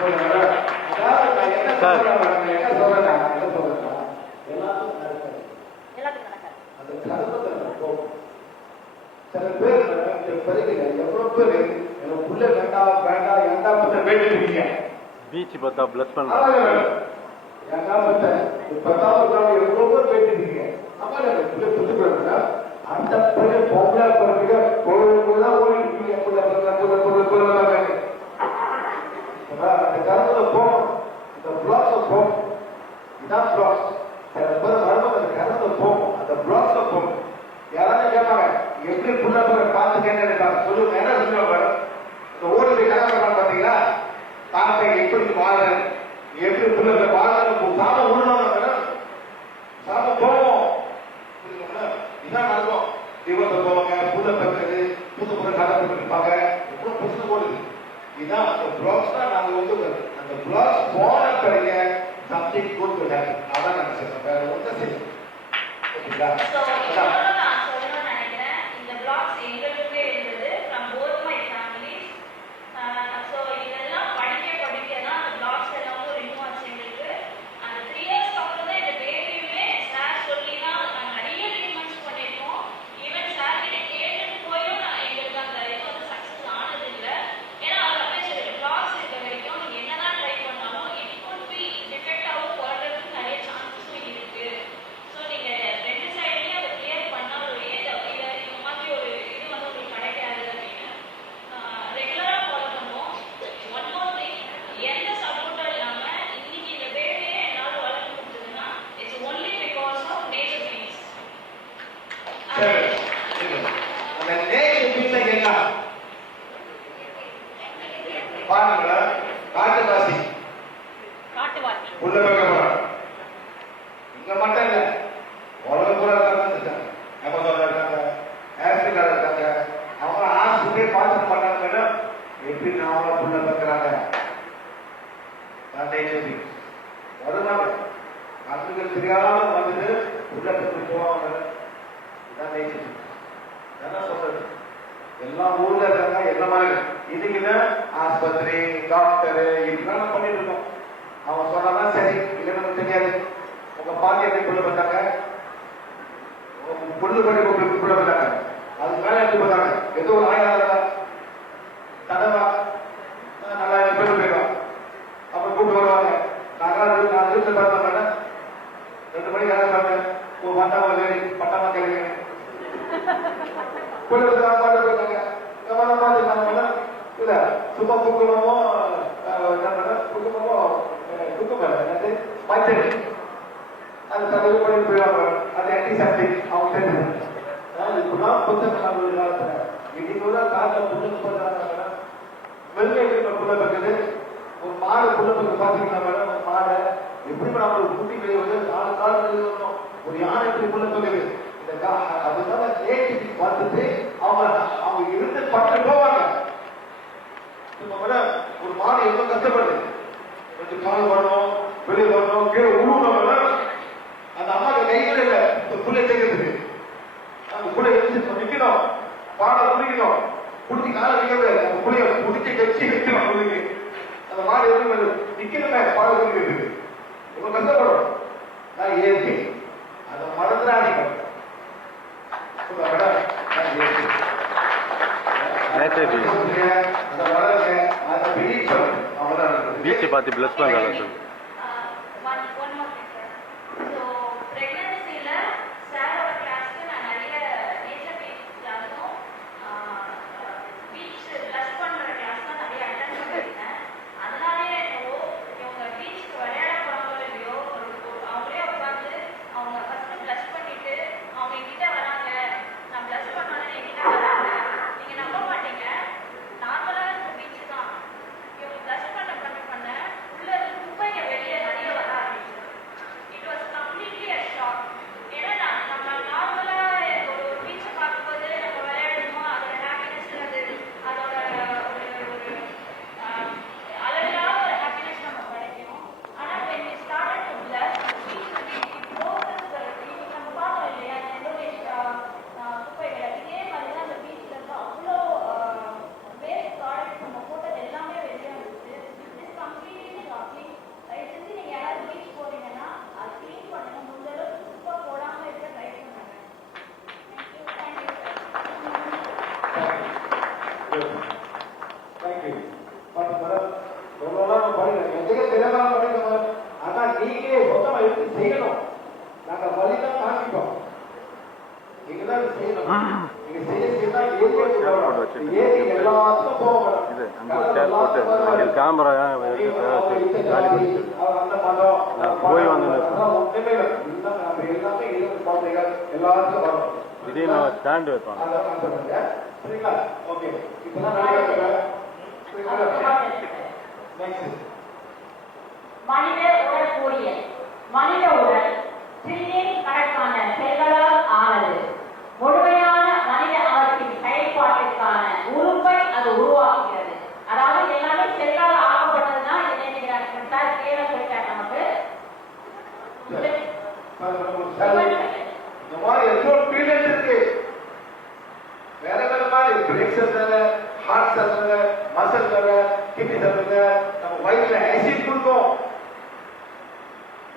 Sir சில பேர் எவ்வளவு பேர் புள்ள வேண்டாம் வேண்டாம் வேண்டாம் வேண்டிருக்கீங்க பீச் பார்த்தா பிளஸ் பண்ணலாம் எவ்வளவு பேர் வேண்டிருக்கீங்க அந்த பிள்ளை பொம்பளை பிறகு கோவிலுக்குள்ளதான் ஓடிருக்கீங்க அந்த கருத்துல போகும் இந்த பிளாக்ல போகும் இதான் பிளாக்ஸ் சில பேர் வரும்போது அந்த கருத்துல போகும் அந்த பிளாக்ல போகும் யாராவது கேட்பாங்க எப்படி புள்ள பிற பார்த்து கேட்டாங்க சொல்லுங்க என்ன சொல்லுவாங்க இந்த ஓடி போய் கல்யாணம் பாத்தீங்களா தாத்தா எப்படி வாழறேன் எப்படி புள்ள வாழறேன் சாம உருவாங்க சாம போவோம் இதான் நடக்கும் தீபத்தை போவாங்க புள்ள பெற்றது புது புது கதை இருப்பாங்க எவ்வளவு பிரச்சனை போடுது இதான் அந்த பிளாக்ஸ் தான் நாங்க வந்து அந்த பிளாக்ஸ் போன பிறகு சம்திங் குட் டு ஹேப்பன் அதான் நாங்க செய்யணும் வேற ஒன்றும் செய்யணும் ஓகேங்களா காட்டுவாசி உள்ள இங்க மட்டும் இல்ல உலகம் பூரா இருக்காங்க அமெரிக்கால இருக்காங்க ஆப்பிரிக்கால இருக்காங்க அவங்க ஆஸ்பத்திரியை பார்த்து பண்ணாங்கன்னா எப்படி நாமளா புள்ள பார்க்கறாங்க வருவாங்க அதுக்கு தெரியாம வந்துட்டு உள்ள போவாங்க என்ன சொல்றது எல்லா ஊர்ல இருக்காங்க என்ன மாதிரி இதுக்குன்னு ஆஸ்பத்திரி டாக்டர் இப்படிலாம் பண்ணிட்டு இருக்கோம் அவங்க சொன்னாதான் சரி இல்லை நமக்கு தெரியாது உங்க பாட்டி எப்படி புள்ள பார்த்தாங்க புல்லு பண்ணி புள்ள பார்த்தாங்க அதுக்கு மேல எப்படி பார்த்தாங்க ஏதோ ஒரு ஆயிரம் தடவா நல்லா பேர் போயிடும் அப்புறம் கூப்பிட்டு வருவாங்க நான் வீட்டில் பார்த்தோம்னா 2 மணிக்கு அதை பார்த்தேன் பட்டாமா கேள்வி பட்டாமா கேள்வி இல்ல சும்மா குங்குமமோ குங்குமமோ குங்குமம் மஞ்சள் அது தடவை பண்ணி போயிடுவாங்க அது ஆன்டிசெப்டிக் அவங்க தெரிஞ்சு இப்பதான் புத்தகம் நம்மளுடைய காலத்துல இன்னைக்கு காலத்துல புத்தகம் பண்றாங்க வெள்ளை புள்ள பக்குது ஒரு மாடு புள்ள பக்கு பாத்தீங்கன்னா மேடம் ஒரு மாடை எப்படி நம்மளுக்கு குட்டி வெளியே 4 காலம் வரணும் ஒரு யானை எப்படி புள்ள பக்குது அதனால பார்த்துட்டு அவங்க இருந்து பட்டு போவாங்க ஒரு மாடு எவ்வளவு கஷ்டப்படுது கொஞ்சம் கால் வரணும் வெளியே வரணும் கீழே உழுவணும் அந்த அம்மாவுக்கு கைகள் இல்லை புள்ளை தைக்கிறதுக்கு அந்த புள்ளை எழுந்து நிக்கணும் பாடை குடிக்கணும் குடிச்சு காலை வைக்கிறது அந்த புள்ளைய குடிச்சு கட்சி வைக்கணும் புள்ளைக்கு அந்த மாடு எப்படி நிக்கணுமே பாடை குடிக்கிறதுக்கு இவ்வளவு கஷ்டப்படும் நான் இயற்கை அதை மறந்துடாதீங்க பீச்சை பார்த்து பிளஸ் பண்ணலாம் நார்மலா இருக்க பீச் தான் இவங்க பிளஸ் பண்ண உள்ள குப்பைங்க செய்யணும். நாங்க வழிதான் காண்பிப்போம். நீங்க தான் இதை செய்யணும். நீங்க செய்யறதுதான் ஏறி எல்லாத்துக்கும் போகணும். இது அங்கே ஒரு சேர் போட்டு இங்கே கேமரா காலி பண்ணிட்டு அந்த மதம் போய் வந்து ஒன்றுமே இல்லை. நம்ம எல்லாமே இருந்து குழந்தைகள் எல்லாத்துக்கும் வரணும். இதே நான் ஸ்டாண்டு வைப்பாங்க. அதான் சொல்லுங்க. சரிங்களா? ஓகே. இப்பதான் நிறைய மனித உடல் கூறியல். மனித உடல் டிரில்லியன் கணக்கான செல்களால் ஆனது. முழுமையான மனித அவற்றின் செயல்பாட்டிற்கான உறுப்பை அது உருவாக்குகிறது. அதாவது எல்லாமே செல்லால் ஆக்கப்பட்டதுன்னா என்ன நினைக்கிறாங்க சார்? கேள்வி சொல்லிட்டாங்க நமக்கு. இந்த மாதிரி எவ்வளோ பீரியட் இருக்கு. வேற வேற மாதிரி பிரெயின் செல்லுங்க, ஹார்ட் செல்லுங்க, மசில் செல்லுங்க, கிட்னி செல்லுங்க. நம்ம வயிற்றுல ஆசிட் கொடுக்கும்.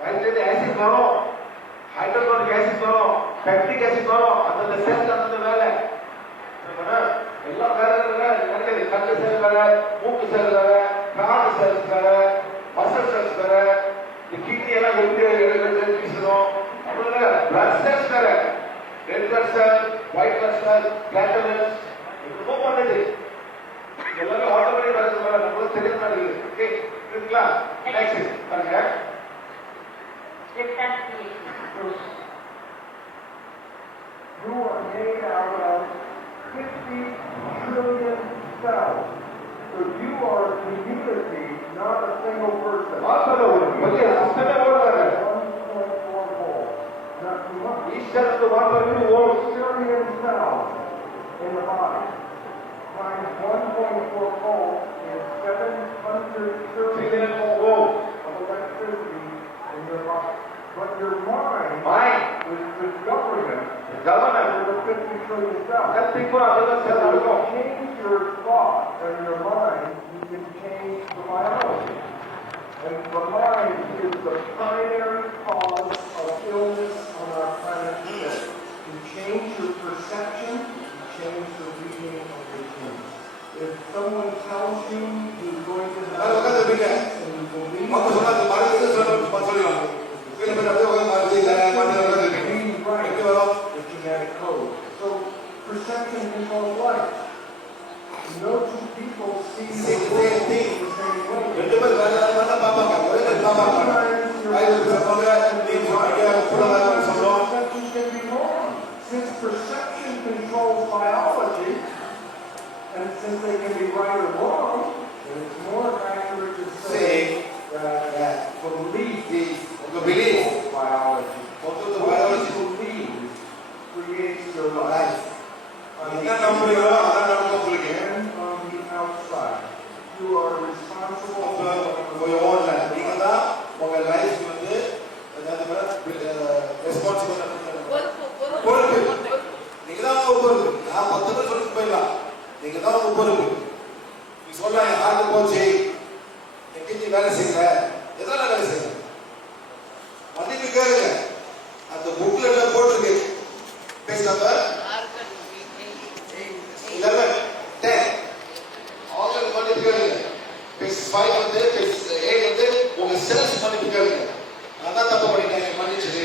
வயிற்றுல ஆசிட் வரும், ஹைட்ரோக்ளோரிக் ஆசிட் வரும், பெப்டிக் ஆசிட் வரும். அந்தந்த செல் அந்த வேலை எல்லாம் வேற நடக்குது. கண்ணு செல் வேற, மூக்கு செல் வேற, காது செல்ஸ் வேற, மசில் செல்ஸ் வேற, இந்த கிட்னி எல்லாம் எப்படி வீசணும். பிளட் செல்ஸ் வேற, red blood cell, white blood cell, பிளாட்டினஸ் என்னமோ பண்ணுது. எல்லாமே ஆட்டோமேட்டிக் வரது வேற, நம்மளுக்கு தெரிய மாட்டேங்குது. ஓகே, இருக்குங்களா? நெக்ஸ்ட் பாருங்க. You are made out of 50 trillion cells. So you are a community, not a single person. ஆட்டோல ஒரு பெரிய சிஸ்டமே ஓடுறாங்க. 1.4 volts. Not too much. ஈஸ்டருக்கு 1.2 volt. Trillion cells in the body. Times 1.4 volts is 700 trillion volt. of electricity in your body. But your mind mind is the government governor over the 50 trillion cells. எல்லாத்துக்கும் அதுதான் செல் If you நடக்கும். change your thought and your mind, you can change the biology. And the mind is the primary cause of illness on our planet today. You change your perception, you change the reading of your dreams. If someone tells you you're going to have அது உட்காந்துருப்பீங்க. and you believe மக்கள் சொன்னாங்க மருந்து சொல்லிடுவாங்க. வீட்டில் போய் அப்படியே உட்காந்து மருந்து இல்லை மருந்து உட்காந்துருப்பீங்க. எப்படி வரும்? the genetic code. So perception controls life. No two people see the world the same way. ரெண்டு பேர் வேற வேற மாதிரி தான் பார்ப்பாங்க. ஒரே மாதிரி பார்ப்பாங்க. வயது சொல்லுவாங்க, நீ சொல்லுவாங்க, சொல்லுவோம். Perception can be wrong. Since perception controls biology, and since they can be right or wrong, then it's more accurate to say that belief உங்க belief, controls biology. உங்க What biology. you believe creates your life. On the என்ன நம்புறீங்களோ அதான் நடக்கும் உங்களுக்கு. and on the outside. You are responsible for your own life. நீங்க தான் உங்க life வந்து ரெஸ்பான்சிபிள். பொறுப்பு. நீங்க தான் உங்க பொறுப்பு. நான் 10 பேர் சொல்லிட்டு போயிடலாம். நீங்க தான் உங்க பொறுப்பு. நீ சொல்லலாம் என் ஹார்ட் போச்சு, என் கிட்னி வேலை செய்யல, எதனால வேலை செய்யல? மன்னிப்பு கேளுங்க. அந்த புக்லெட்ல போட்டிருக்கு. Page number 11, 10. ஆர்கன் மன்னிப்பு கேளுங்க. பேஜ் 5 வந்து பேஜ் 8 வந்து உங்க செல்ஸ் மன்னிப்பு கேளுங்க. நான் தான் தப்பு பண்ணிட்டேன், மன்னிச்சிடு.